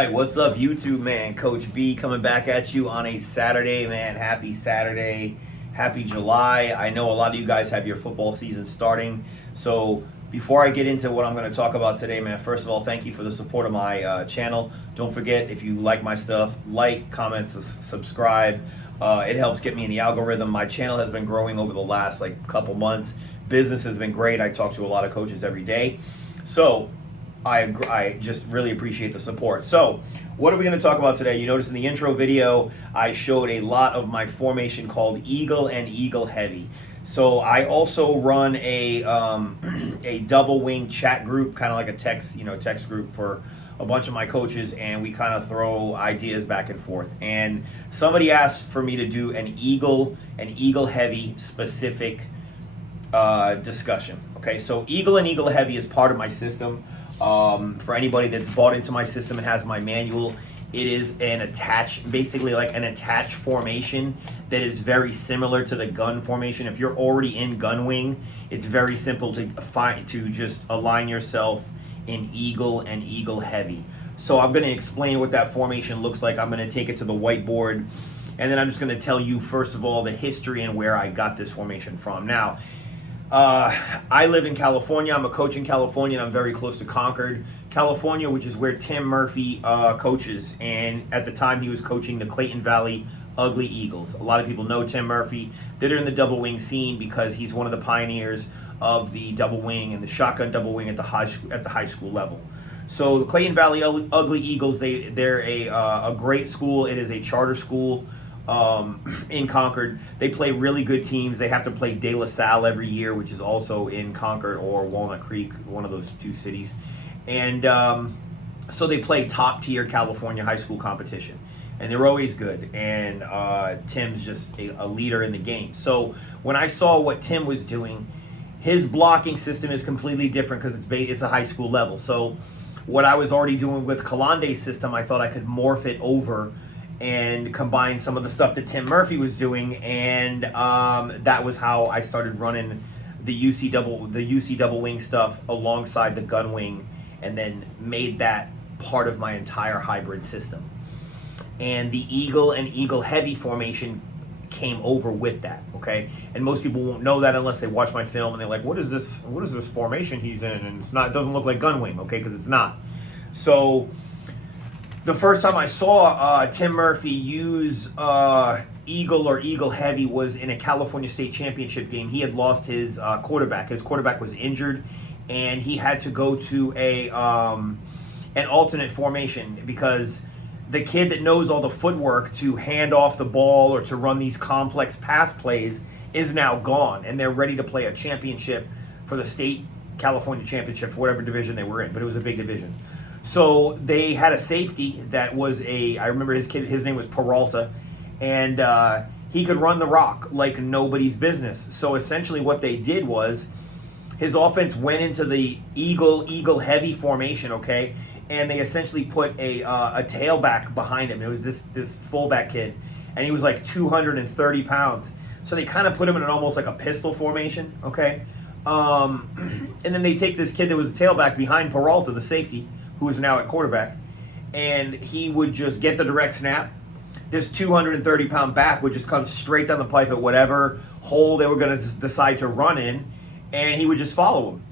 right, what's up, YouTube, man? Coach B coming back at you on a Saturday, man. Happy Saturday, happy July. I know a lot of you guys have your football season starting. So before I get into what I'm going to talk about today, man, first of all, thank you for the support of my channel. Don't forget, if you like my stuff, like, comment, subscribe. It helps get me in the algorithm. My channel has been growing over the last couple months. Business has been great. I talk to a lot of coaches every day. So I just really appreciate the support. So what are we going to talk about today? You notice in the intro video, I showed a lot of my formation called Eagle and Eagle Heavy. So I also run a double wing chat group, kind of like a text group for a bunch of my coaches, and we kind of throw ideas back and forth. And somebody asked for me to do an Eagle Heavy specific discussion. Okay, so Eagle and Eagle Heavy is part of my system. For anybody that's bought into my system and has my manual, it is basically like an attached formation that is very similar to the gun formation. If you're already in Gunwing, it's very simple to just align yourself in Eagle and Eagle Heavy. So I'm going to explain what that formation looks like. I'm going to take it to the whiteboard, and then I'm just going to tell you, first of all, the history and where I got this formation from. Now, I live in California. I'm a coach in California, and I'm very close to Concord, California, which is where Tim Murphy coaches. And at the time, he was coaching the Clayton Valley Ugly Eagles. A lot of people know Tim Murphy. They're in the double wing scene because he's one of the pioneers of the double wing and the shotgun double wing at the high school level. So the Clayton Valley Ugly Eagles, they're a great school. It is a charter school in Concord. They play really good teams. They have to play De La Salle every year, which is also in Concord or Walnut Creek, one of those two cities. And so they play top tier California high school competition, and they're always good. And Tim's just a leader in the game. So when I saw what Tim was doing, his blocking system is completely different because it's a high school level. So what I was already doing with Kalande's system, I thought I could morph it over and combine some of the stuff that Tim Murphy was doing, and that was how I started running the UC double wing stuff alongside the gun wing, and then made that part of my entire hybrid system. And the Eagle and Eagle Heavy formation came over with that, okay? And most people won't know that unless they watch my film and they're like, what is this formation he's in? And it doesn't look like Gunwing, okay? Because it's not. So the first time I saw Tim Murphy use Eagle or Eagle Heavy was in a California State Championship game. He had lost his quarterback. His quarterback was injured, and he had to go to an alternate formation because the kid that knows all the footwork to hand off the ball or to run these complex pass plays is now gone, and they're ready to play a championship for the state California championship for whatever division they were in, but it was a big division. So they had a safety that was I remember his name was Peralta, and he could run the rock like nobody's business. So essentially what they did was his offense went into the Eagle Heavy formation, okay? And they essentially put a tailback behind him. It was this fullback kid, and he was like 230 pounds. So they kind of put him in almost like a pistol formation, okay? And then they take this kid that was a tailback behind Peralta, the safety, who is now at quarterback, and he would just get the direct snap. This 230-pound back would just come straight down the pipe at whatever hole they were going to decide to run in, and he would just follow him.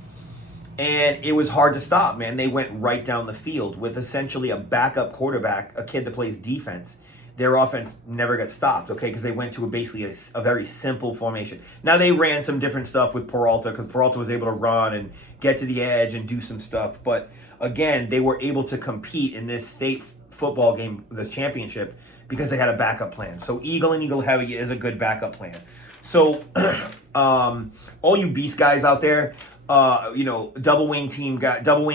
And it was hard to stop, man. They went right down the field with essentially a backup quarterback, a kid that plays defense. Their offense never got stopped, okay, because they went to basically a very simple formation. Now, they ran some different stuff with Peralta because Peralta was able to run and get to the edge and do some stuff. But, again, they were able to compete in this state football game, this championship, because they had a backup plan. So Eagle and Eagle Heavy is a good backup plan. So all you beast guys out there, double wing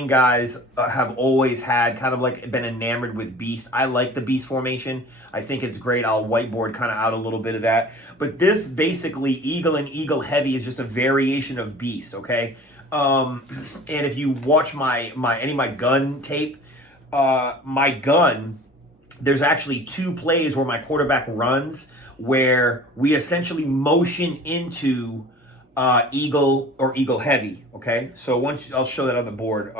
guys have always had kind of like been enamored with beast. I like the beast formation. I think it's great. I'll whiteboard kind of out a little bit of that. But this basically Eagle and Eagle Heavy is just a variation of beast, okay? And if you watch any of my gun tape, my gun, there's actually two plays where my quarterback runs where we essentially motion into Eagle or Eagle Heavy, okay? So I'll show that on the board.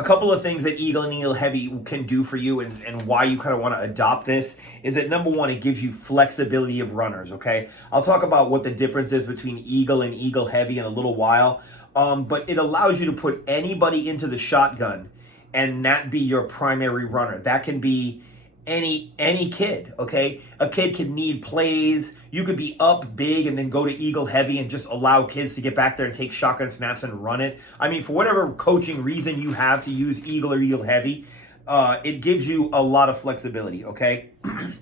a couple of things that Eagle and Eagle Heavy can do for you, and why you kind of want to adopt this is that, number one, it gives you flexibility of runners, okay? I'll talk about what the difference is between Eagle and Eagle Heavy in a little while, but it allows you to put anybody into the shotgun and that be your primary runner. That can be any kid, okay? A kid can need plays. You could be up big and then go to Eagle Heavy and just allow kids to get back there and take shotgun snaps and run it. I mean, for whatever coaching reason you have to use Eagle or Eagle Heavy, it gives you a lot of flexibility, okay?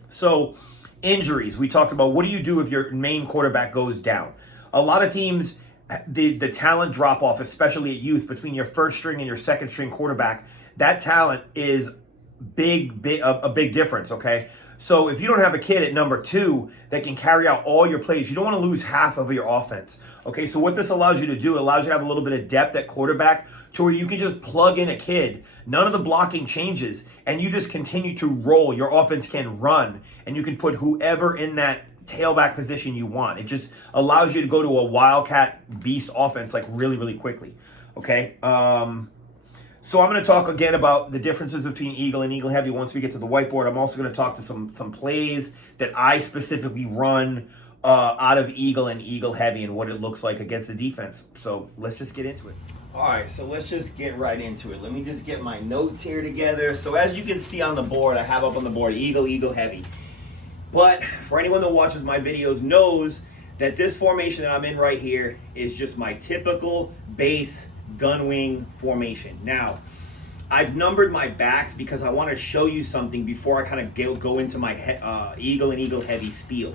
So, injuries. We talked about, what do you do if your main quarterback goes down? A lot of teams, the talent drop off, especially at youth, between your first string and your second string quarterback, that talent is a big difference, okay? So if you don't have a kid at number 2 that can carry out all your plays, you don't want to lose half of your offense, okay? So what this allows you to do, it allows you to have a little bit of depth at quarterback to where you can just plug in a kid. None of the blocking changes, and you just continue to roll. Your offense can run, and you can put whoever in that tailback position you want. It just allows you to go to a wildcat beast offense like really, really quickly, okay? So I'm going to talk again about the differences between Eagle and Eagle Heavy once we get to the whiteboard. I'm also going to talk to some plays that I specifically run out of Eagle and Eagle Heavy and what it looks like against the defense. So let's just get into it. All right, so let's just get right into it. Let me just get my notes here together. So as you can see on the board, I have up on the board Eagle, Eagle Heavy. But for anyone that watches my videos knows that this formation that I'm in right here is just my typical base Gunwing formation. Now, I've numbered my backs because I want to show you something before I kind of go into my Eagle and Eagle Heavy spiel.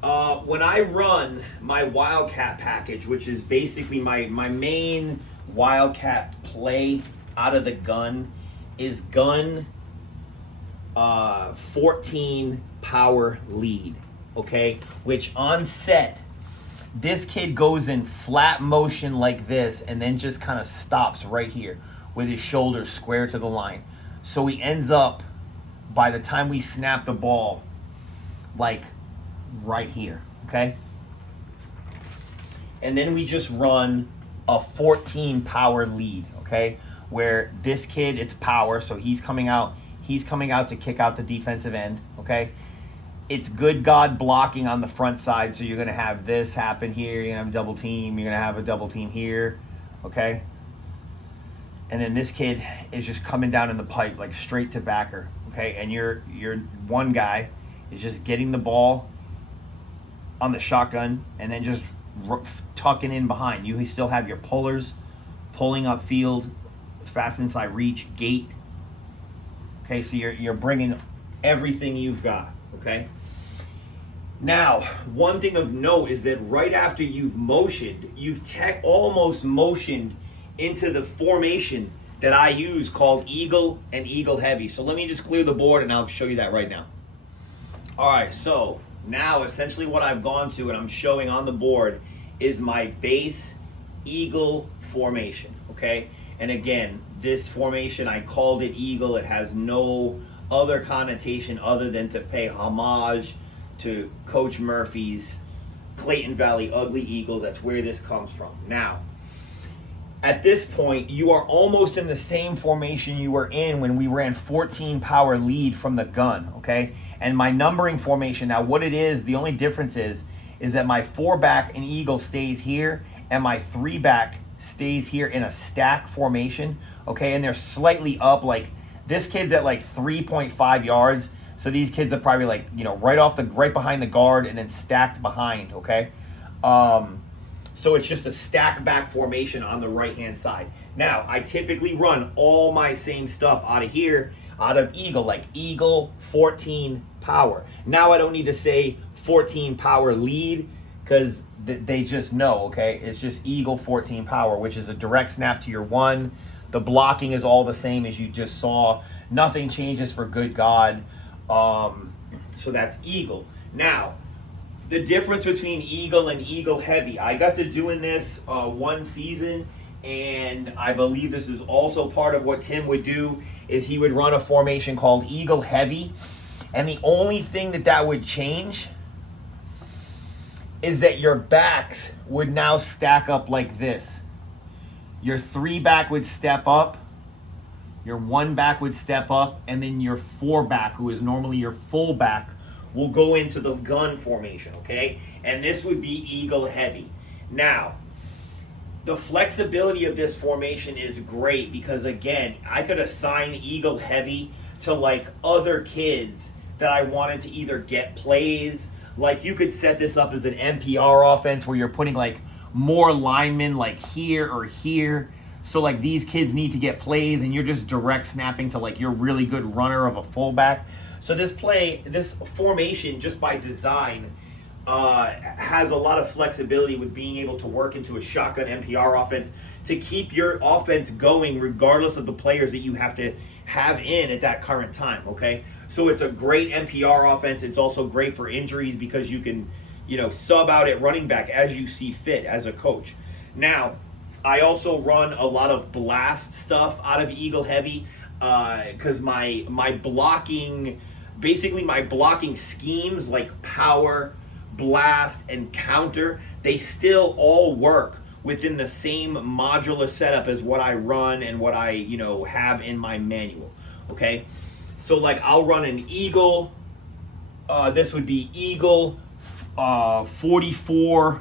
When I run my Wildcat package, which is basically my main Wildcat play out of the gun, is gun 14 power lead, okay? Which on set, this kid goes in flat motion like this and then just kind of stops right here with his shoulders square to the line. So he ends up, by the time we snap the ball, like right here, okay? And then we just run a 14 power lead, okay? Where this kid, it's power, so he's coming out to kick out the defensive end, okay? It's good God blocking on the front side, so you're going to have this happen here. You're going to have a double team. You're going to have a double team here, okay? And then this kid is just coming down in the pipe, like straight to backer, okay? And your one guy is just getting the ball on the shotgun and then just tucking in behind. You still have your pullers pulling up field, fast inside reach, gate. Okay, so you're bringing everything you've got, okay? Now, one thing of note is that right after you've motioned, you've almost motioned into the formation that I use called Eagle and Eagle Heavy. So let me just clear the board and I'll show you that right now. All right, so now essentially what I've gone to and I'm showing on the board is my base Eagle formation, okay? And again, this formation, I called it Eagle. It has no other connotation other than to pay homage to Coach Murphy's Clayton Valley Ugly Eagles. That's where this comes from. Now, at this point, you are almost in the same formation you were in when we ran 14 power lead from the gun, okay? And my numbering formation, now what it is, the only difference is that my 4-back in Eagle stays here and my 3-back stays here in a stack formation, okay? And they're slightly up, like this kid's at like 3.5 yards. So these kids are probably like, you know, right behind the guard and then stacked behind, okay? So it's just a stack back formation on the right-hand side. Now, I typically run all my same stuff out of here, out of Eagle, like Eagle 14 power. Now I don't need to say 14 power lead because they just know, okay? It's just Eagle 14 power, which is a direct snap to your 1. The blocking is all the same as you just saw. Nothing changes for good God. So that's Eagle. Now, the difference between Eagle and Eagle Heavy. I got to doing this one season, and I believe this was also part of what Tim would do, is he would run a formation called Eagle Heavy. And the only thing that would change is that your backs would now stack up like this. Your 3-back would step up, Your one back would step up, and then your four back, who is normally your full back, will go into the gun formation, okay? And this would be eagle heavy. Now, the flexibility of this formation is great because, again, I could assign eagle heavy to like other kids that I wanted to either get plays. Like you could set this up as an NPR offense where you're putting like more linemen like here or here. So like these kids need to get plays and you're just direct snapping to like your really good runner of a fullback. So this formation, just by design, has a lot of flexibility with being able to work into a shotgun NPR offense to keep your offense going regardless of the players that you have to have in at that current time, okay? So it's a great NPR offense. It's also great for injuries because you can, sub out at running back as you see fit as a coach. Now, I also run a lot of blast stuff out of Eagle Heavy because my blocking schemes like power, blast, and counter, they still all work within the same modular setup as what I run and what I have in my manual. Okay, so like I'll run an Eagle. This would be Eagle 44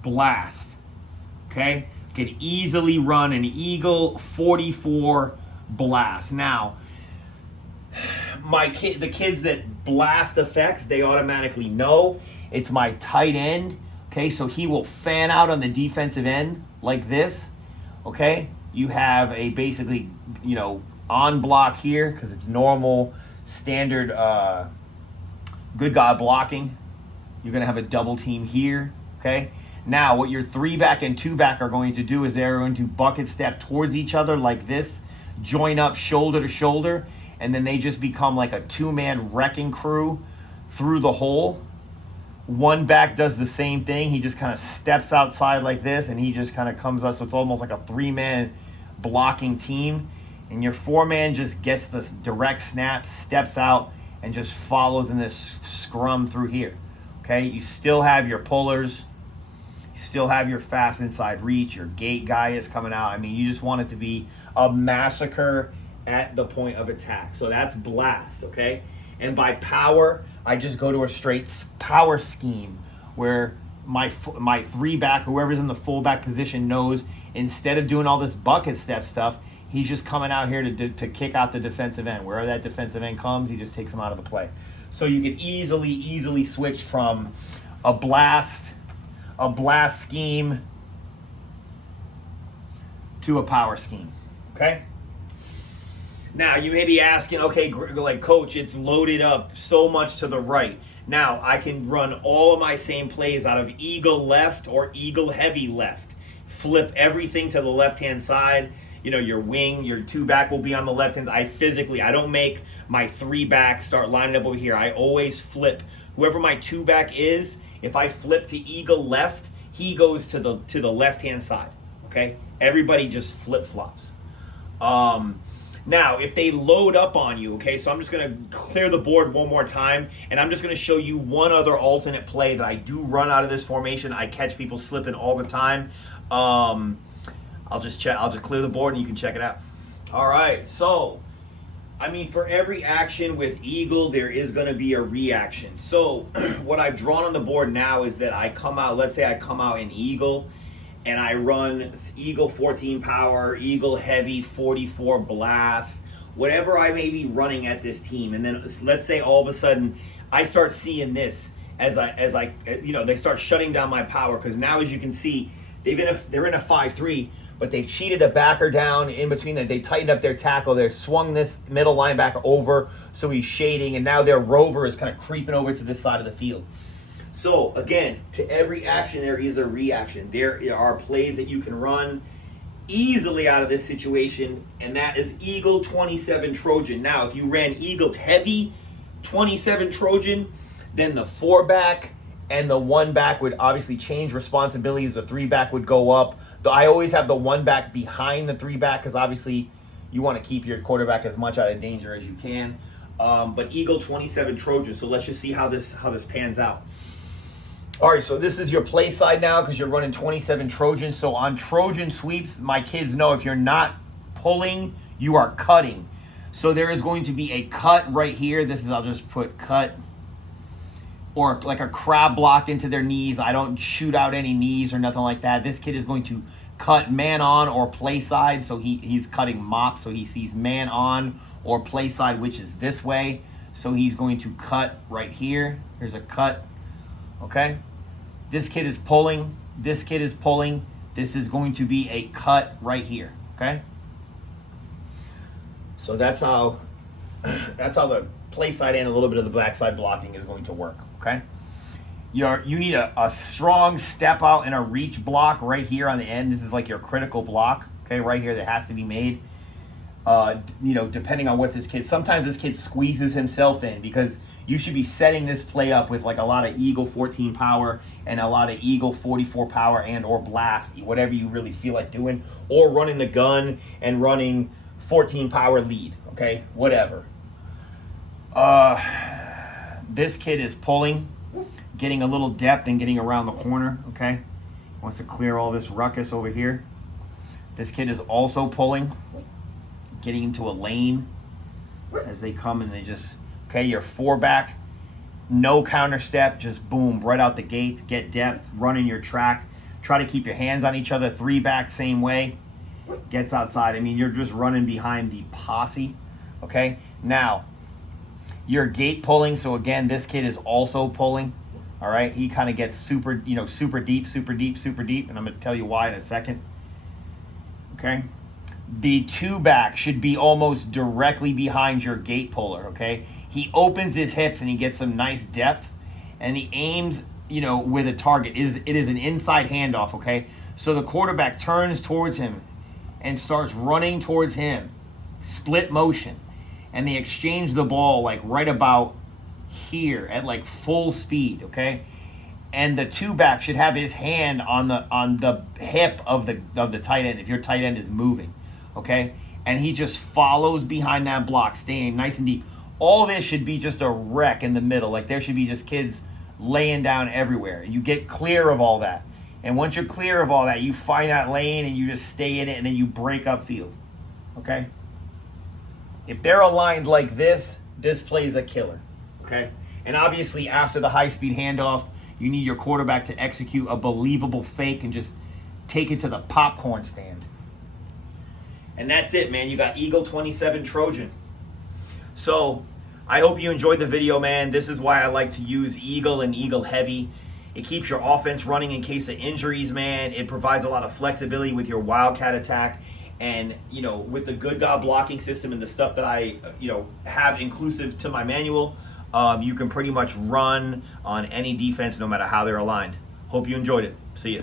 blast. Okay, could easily run an Eagle 44 blast. Now, the kids that blast effects, they automatically know it's my tight end. Okay, so he will fan out on the defensive end like this. Okay, you have a basically, on block here because it's normal, standard, good guy blocking. You're going to have a double team here. Okay, now what your 3-back and 2-back are going to do is they're going to bucket step towards each other like this, join up shoulder to shoulder, and then they just become like a 2-man wrecking crew through the hole. 1 back does the same thing. He just kind of steps outside like this, and he just kind of comes up. So it's almost like a 3-man blocking team. And your 4-man just gets this direct snap, steps out, and just follows in this scrum through here. Okay, you still have your pullers. You still have your fast inside reach. Your gate guy is coming out. I mean, you just want it to be a massacre at the point of attack. So that's blast, okay? And by power, I just go to a straight power scheme where my 3-back, whoever's in the fullback position, knows instead of doing all this bucket step stuff, he's just coming out here to kick out the defensive end. Wherever that defensive end comes, he just takes him out of the play. So you can easily switch from a blast scheme to a power scheme, okay? Now, you may be asking, okay, like, Coach, it's loaded up so much to the right. Now, I can run all of my same plays out of Eagle left or Eagle heavy left. Flip everything to the left-hand side. Your wing, your 2-back will be on the left-hand. I don't make my 3-back start lining up over here. I always flip. Whoever my 2-back is, if I flip to Eagle left, he goes to the left-hand side, okay? Everybody just flip-flops. Now, if they load up on you, okay, so I'm just going to clear the board one more time, and I'm just going to show you one other alternate play that I do run out of this formation. I catch people slipping all the time. I'll just clear the board and you can check it out. All right, so, for every action with Eagle, there is going to be a reaction. So, what I've drawn on the board now is that let's say I come out in Eagle, and I run Eagle 14 power, Eagle heavy 44 blast, whatever I may be running at this team. And then let's say all of a sudden I start seeing this as I they start shutting down my power, because now, as you can see, they're in a 5-3, but they've cheated a backer down in between them. They tightened up their tackle. They swung this middle linebacker over, so he's shading, and now their rover is kind of creeping over to this side of the field. So, again, to every action, there is a reaction. There are plays that you can run easily out of this situation, and that is Eagle 27 Trojan. Now, if you ran Eagle heavy 27 Trojan, then the 4-back and the 1-back would obviously change responsibilities. The 3-back would go up. I always have the 1-back behind the 3-back because obviously you want to keep your quarterback as much out of danger as you can. But Eagle 27 Trojan. So let's just see how this pans out. All right, so this is your play side now because you're running 27 Trojan. So on Trojan sweeps, my kids know if you're not pulling, You are cutting. So there is going to be a cut right here. This is, I'll just put cut. Or like a crab block into their knees. I don't shoot out any knees or nothing like that. This kid is going to cut man on or play side. So he's cutting mop. So he sees man on or play side, which is this way. So he's going to cut right here. Here's a cut. Okay. This kid is pulling. This kid is pulling. This is going to be a cut right here. Okay. So that's how the play side and a little bit of the black side blocking is going to work. Okay. You need a strong step out and a reach block right here on the end. This is like your critical block, okay, right here that has to be made. Depending on what this kid, sometimes this kid squeezes himself in, because you should be setting this play up with like a lot of Eagle 14 power and a lot of Eagle 44 power and or blast, whatever you really feel like doing, or running the gun and running 14 power lead, okay, whatever. This kid is pulling, getting a little depth and getting around the corner, okay? Wants to clear all this ruckus over here. This kid is also pulling, getting into a lane as they come, and they just, okay, you're 4 back, no counter step, just boom, right out the gates, get depth, running your track, try to keep your hands on each other, 3 back, same way, gets outside. I mean, you're just running behind the posse, okay? Now, you're gate pulling, so again, this kid is also pulling. All right, he kind of gets super deep, and I'm going to tell you why in a second. Okay, the 2 back should be almost directly behind your gate puller. Okay, he opens his hips and he gets some nice depth, and he aims, with a target. It is an inside handoff. Okay, so the quarterback turns towards him and starts running towards him, split motion, and they exchange the ball like right about here at like full speed, okay? And the 2 back should have his hand on the hip of the tight end if your tight end is moving, okay? And he just follows behind that block, staying nice and deep. All this should be just a wreck in the middle. Like there should be just kids laying down everywhere. You get clear of all that. And once you're clear of all that, you find that lane and you just stay in it, and then you break upfield, okay? If they're aligned like this play's a killer. Okay, and obviously after the high-speed handoff, you need your quarterback to execute a believable fake and just take it to the popcorn stand. And that's it, man. You got Eagle 27 Trojan. So I hope you enjoyed the video, man. This is why I like to use Eagle and Eagle Heavy. It keeps your offense running in case of injuries, man. It provides a lot of flexibility with your Wildcat attack. And, with the Good God blocking system and the stuff that I, have inclusive to my manual, you can pretty much run on any defense no matter how they're aligned. Hope you enjoyed it. See ya.